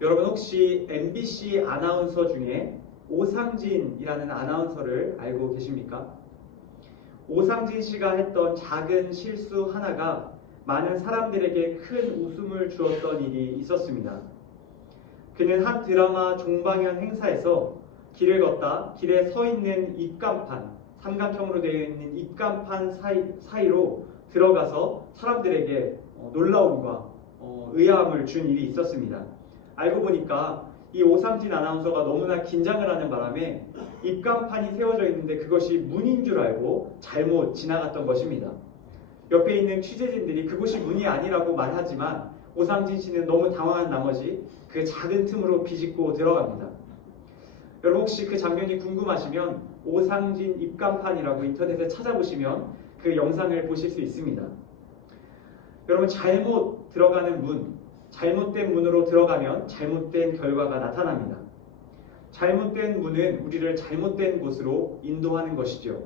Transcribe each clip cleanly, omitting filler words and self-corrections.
여러분 혹시 MBC 아나운서 중에 오상진이라는 아나운서를 알고 계십니까? 오상진 씨가 했던 작은 실수 하나가 많은 사람들에게 큰 웃음을 주었던 일이 있었습니다. 그는 한 드라마 종방연 행사에서 길을 걷다 길에 서 있는 입간판, 삼각형으로 되어 있는 입간판 사이로 들어가서 사람들에게 놀라움과 의아함을 준 일이 있었습니다. 알고 보니까 이 오상진 아나운서가 너무나 긴장을 하는 바람에 입간판이 세워져 있는데 그것이 문인 줄 알고 잘못 지나갔던 것입니다. 옆에 있는 취재진들이 그곳이 문이 아니라고 말하지만 오상진 씨는 너무 당황한 나머지 그 작은 틈으로 비집고 들어갑니다. 여러분 혹시 그 장면이 궁금하시면 오상진 입간판이라고 인터넷에 찾아보시면 그 영상을 보실 수 있습니다. 여러분 잘못 들어가는 문, 잘못된 문으로 들어가면 잘못된 결과가 나타납니다. 잘못된 문은 우리를 잘못된 곳으로 인도하는 것이죠.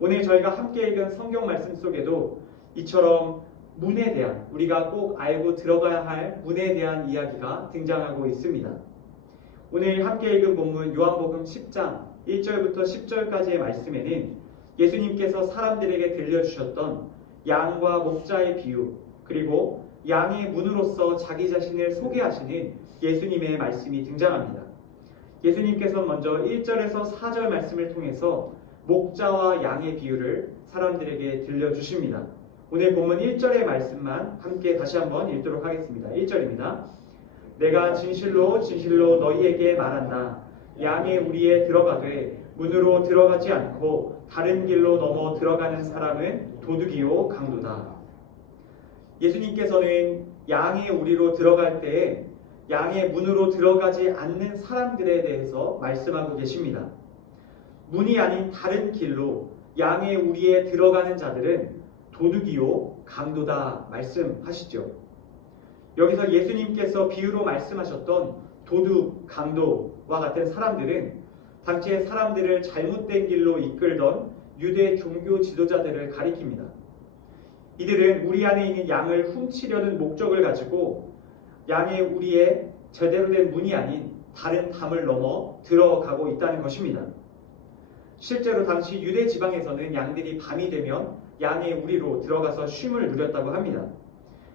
오늘 저희가 함께 읽은 성경 말씀 속에도 이처럼 문에 대한, 우리가 꼭 알고 들어가야 할 문에 대한 이야기가 등장하고 있습니다. 오늘 함께 읽은 본문 요한복음 10장 1절부터 10절까지의 말씀에는 예수님께서 사람들에게 들려주셨던 양과 목자의 비유, 그리고 양의 문으로서 자기 자신을 소개하시는 예수님의 말씀이 등장합니다. 예수님께서 먼저 1절에서 4절 말씀을 통해서 목자와 양의 비유를 사람들에게 들려주십니다. 오늘 본문 1절의 말씀만 함께 다시 한번 읽도록 하겠습니다. 1절입니다. 내가 진실로 진실로 너희에게 말한다. 양의 우리에 들어가되 문으로 들어가지 않고 다른 길로 넘어 들어가는 사람은 도둑이요 강도다. 예수님께서는 양의 우리로 들어갈 때에 양의 문으로 들어가지 않는 사람들에 대해서 말씀하고 계십니다. 문이 아닌 다른 길로 양의 우리에 들어가는 자들은 도둑이요 강도다 말씀하시죠. 여기서 예수님께서 비유로 말씀하셨던 도둑, 강도와 같은 사람들은 당시의 사람들을 잘못된 길로 이끌던 유대 종교 지도자들을 가리킵니다. 이들은 우리 안에 있는 양을 훔치려는 목적을 가지고 양의 우리에 제대로 된 문이 아닌 다른 담을 넘어 들어가고 있다는 것입니다. 실제로 당시 유대 지방에서는 양들이 밤이 되면 양의 우리로 들어가서 쉼을 누렸다고 합니다.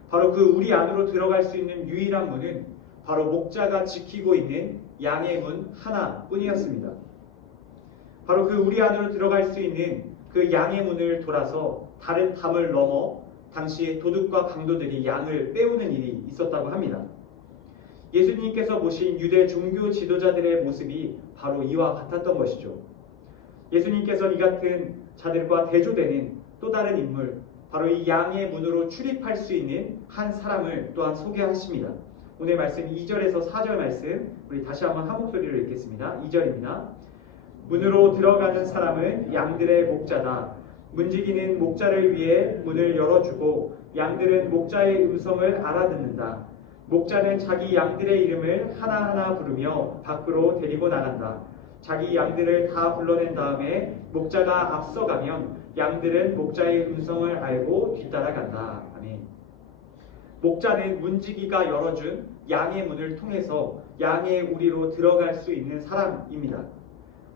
바로 그 우리 안으로 들어갈 수 있는 유일한 문은 바로 목자가 지키고 있는 양의 문 하나뿐이었습니다. 바로 그 우리 안으로 들어갈 수 있는 그 양의 문을 돌아서 다른 담을 넘어 당시 도둑과 강도들이 양을 빼오는 일이 있었다고 합니다. 예수님께서 보신 유대 종교 지도자들의 모습이 바로 이와 같았던 것이죠. 예수님께서 이 같은 자들과 대조되는 또 다른 인물, 바로 이 양의 문으로 출입할 수 있는 한 사람을 또한 소개하십니다. 오늘 말씀 2절에서 4절 말씀 우리 다시 한번 한 목소리로 읽겠습니다. 2절입니다. 문으로 들어가는 사람은 양들의 목자다. 문지기는 목자를 위해 문을 열어주고 양들은 목자의 음성을 알아듣는다. 목자는 자기 양들의 이름을 하나하나 부르며 밖으로 데리고 나간다. 자기 양들을 다 불러낸 다음에 목자가 앞서가면 양들은 목자의 음성을 알고 뒤따라간다. 아멘. 목자는 문지기가 열어준 양의 문을 통해서 양의 우리로 들어갈 수 있는 사람입니다.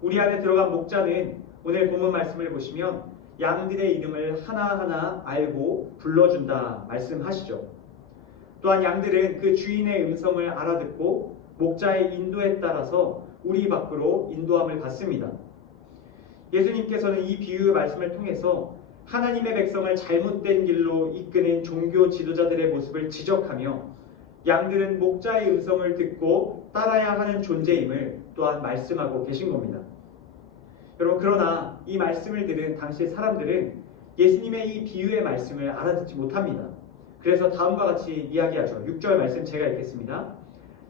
우리 안에 들어간 목자는 오늘 본문 말씀을 보시면 양들의 이름을 하나하나 알고 불러준다 말씀하시죠. 또한 양들은 그 주인의 음성을 알아듣고 목자의 인도에 따라서 우리 밖으로 인도함을 받습니다. 예수님께서는 이 비유의 말씀을 통해서 하나님의 백성을 잘못된 길로 이끄는 종교 지도자들의 모습을 지적하며 양들은 목자의 음성을 듣고 따라야 하는 존재임을 또한 말씀하고 계신 겁니다. 여러분, 그러나 이 말씀을 들은 당시 사람들은 예수님의 이 비유의 말씀을 알아듣지 못합니다. 그래서 다음과 같이 이야기하죠. 6절 말씀 제가 읽겠습니다.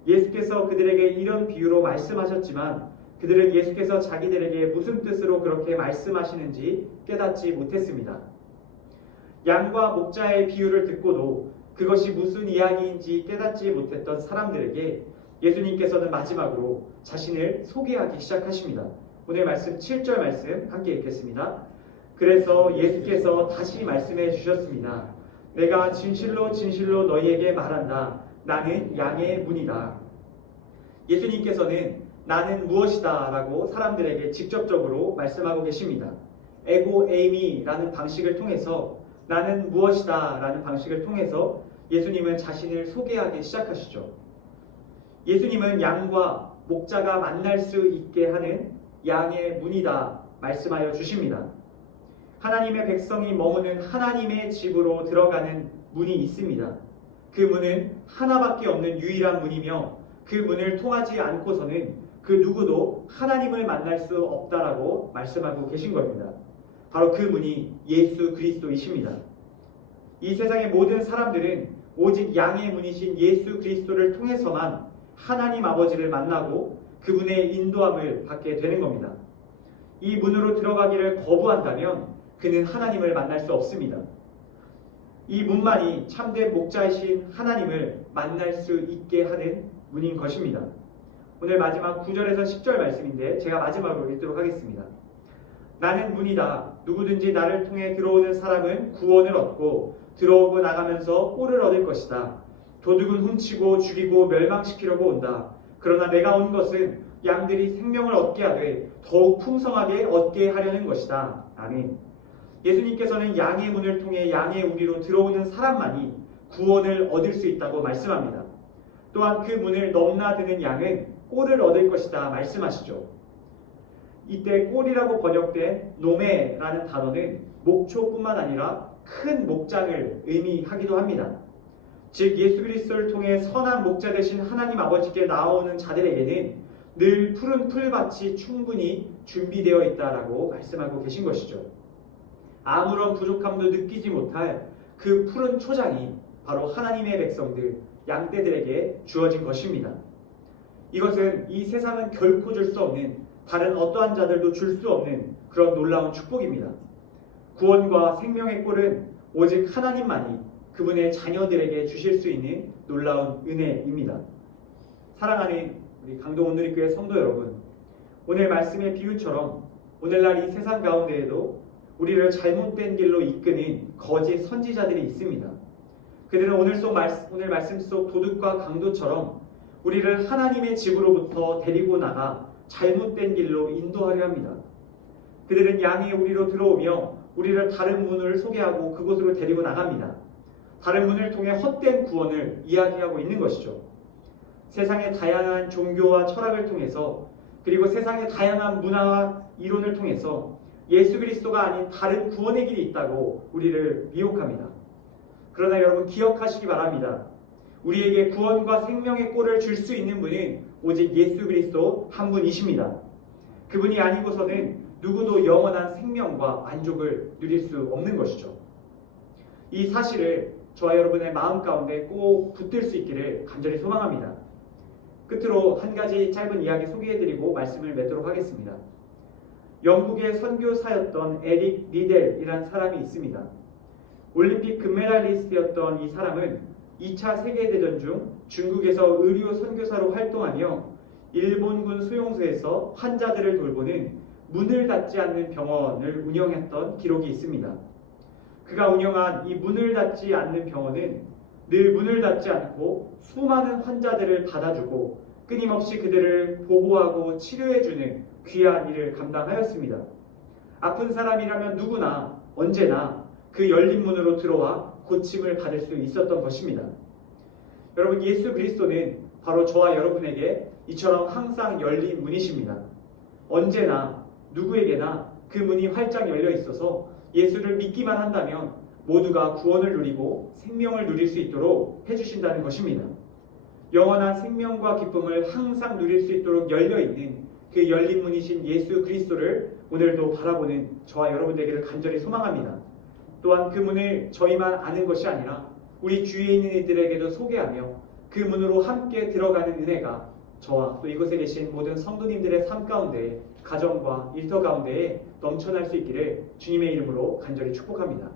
예수께서 그들에게 이런 비유로 말씀하셨지만 그들은 예수께서 자기들에게 무슨 뜻으로 그렇게 말씀하시는지 깨닫지 못했습니다. 양과 목자의 비유를 듣고도 그것이 무슨 이야기인지 깨닫지 못했던 사람들에게 예수님께서는 마지막으로 자신을 소개하기 시작하십니다. 오늘 말씀 7절 말씀 함께 읽겠습니다. 그래서 예수께서 다시 말씀해 주셨습니다. 내가 진실로 진실로 너희에게 말한다. 나는 양의 문이다. 예수님께서는 나는 무엇이다 라고 사람들에게 직접적으로 말씀하고 계십니다. 에고 에이미라는 방식을 통해서 나는 무엇이다 라는 방식을 통해서 예수님은 자신을 소개하기 시작하시죠. 예수님은 양과 목자가 만날 수 있게 하는 양의 문이다 말씀하여 주십니다. 하나님의 백성이 머무는 하나님의 집으로 들어가는 문이 있습니다. 그 문은 하나밖에 없는 유일한 문이며 그 문을 통하지 않고서는 그 누구도 하나님을 만날 수 없다라고 말씀하고 계신 겁니다. 바로 그 문이 예수 그리스도이십니다. 이 세상의 모든 사람들은 오직 양의 문이신 예수 그리스도를 통해서만 하나님 아버지를 만나고 그분의 인도함을 받게 되는 겁니다. 이 문으로 들어가기를 거부한다면 그는 하나님을 만날 수 없습니다. 이 문만이 참된 목자이신 하나님을 만날 수 있게 하는 문인 것입니다. 오늘 마지막 9절에서 10절 말씀인데 제가 마지막으로 읽도록 하겠습니다. 나는 문이다. 누구든지 나를 통해 들어오는 사람은 구원을 얻고 들어오고 나가면서 꼴을 얻을 것이다. 도둑은 훔치고 죽이고 멸망시키려고 온다. 그러나 내가 온 것은 양들이 생명을 얻게 하되 더욱 풍성하게 얻게 하려는 것이다. 아멘. 예수님께서는 양의 문을 통해 양의 우리로 들어오는 사람만이 구원을 얻을 수 있다고 말씀합니다. 또한 그 문을 넘나드는 양은 꼴을 얻을 것이다 말씀하시죠. 이때 꼴이라고 번역된 노메라는 단어는 목초뿐만 아니라 큰 목장을 의미하기도 합니다. 즉 예수 그리스도를 통해 선한 목자 되신 하나님 아버지께 나오는 자들에게는 늘 푸른 풀밭이 충분히 준비되어 있다라고 말씀하고 계신 것이죠. 아무런 부족함도 느끼지 못할 그 푸른 초장이 바로 하나님의 백성들, 양떼들에게 주어진 것입니다. 이것은 이 세상은 결코 줄 수 없는, 다른 어떠한 자들도 줄 수 없는 그런 놀라운 축복입니다. 구원과 생명의 꼴은 오직 하나님만이 그분의 자녀들에게 주실 수 있는 놀라운 은혜입니다. 사랑하는 우리 강동원누리교회 성도 여러분, 오늘 말씀의 비유처럼 오늘날 이 세상 가운데에도 우리를 잘못된 길로 이끄는 거짓 선지자들이 있습니다. 그들은 오늘 말씀 속 도둑과 강도처럼 우리를 하나님의 집으로부터 데리고 나가 잘못된 길로 인도하려 합니다. 그들은 양의 우리로 들어오며 우리를 다른 문을 소개하고 그곳으로 데리고 나갑니다. 다른 문을 통해 헛된 구원을 이야기하고 있는 것이죠. 세상의 다양한 종교와 철학을 통해서, 그리고 세상의 다양한 문화와 이론을 통해서 예수 그리스도가 아닌 다른 구원의 길이 있다고 우리를 미혹합니다. 그러나 여러분 기억하시기 바랍니다. 우리에게 구원과 생명의 꼴을 줄 수 있는 분은 오직 예수 그리스도 한 분이십니다. 그분이 아니고서는 누구도 영원한 생명과 만족을 누릴 수 없는 것이죠. 이 사실을 저와 여러분의 마음 가운데 꼭 붙들 수 있기를 간절히 소망합니다. 끝으로 한 가지 짧은 이야기 소개해드리고 말씀을 맺도록 하겠습니다. 영국의 선교사였던 에릭 리델이라는 사람이 있습니다. 올림픽 금메달리스트였던 이 사람은 2차 세계대전 중 중국에서 의료 선교사로 활동하며 일본군 수용소에서 환자들을 돌보는 문을 닫지 않는 병원을 운영했던 기록이 있습니다. 그가 운영한 이 문을 닫지 않는 병원은 늘 문을 닫지 않고 수많은 환자들을 받아주고 끊임없이 그들을 보호하고 치료해주는 귀한 일을 감당하였습니다. 아픈 사람이라면 누구나 언제나 그 열린 문으로 들어와 고침을 받을 수 있었던 것입니다. 여러분, 예수 그리스도는 바로 저와 여러분에게 이처럼 항상 열린 문이십니다. 언제나 누구에게나 그 문이 활짝 열려 있어서 예수를 믿기만 한다면 모두가 구원을 누리고 생명을 누릴 수 있도록 해주신다는 것입니다. 영원한 생명과 기쁨을 항상 누릴 수 있도록 열려있는 그 열린 문이신 예수 그리스도를 오늘도 바라보는 저와 여러분 되기를 간절히 소망합니다. 또한 그 문을 저희만 아는 것이 아니라 우리 주위에 있는 이들에게도 소개하며 그 문으로 함께 들어가는 은혜가 저와 또 이곳에 계신 모든 성도님들의 삶 가운데, 가정과 일터 가운데에 넘쳐날 수 있기를 주님의 이름으로 간절히 축복합니다.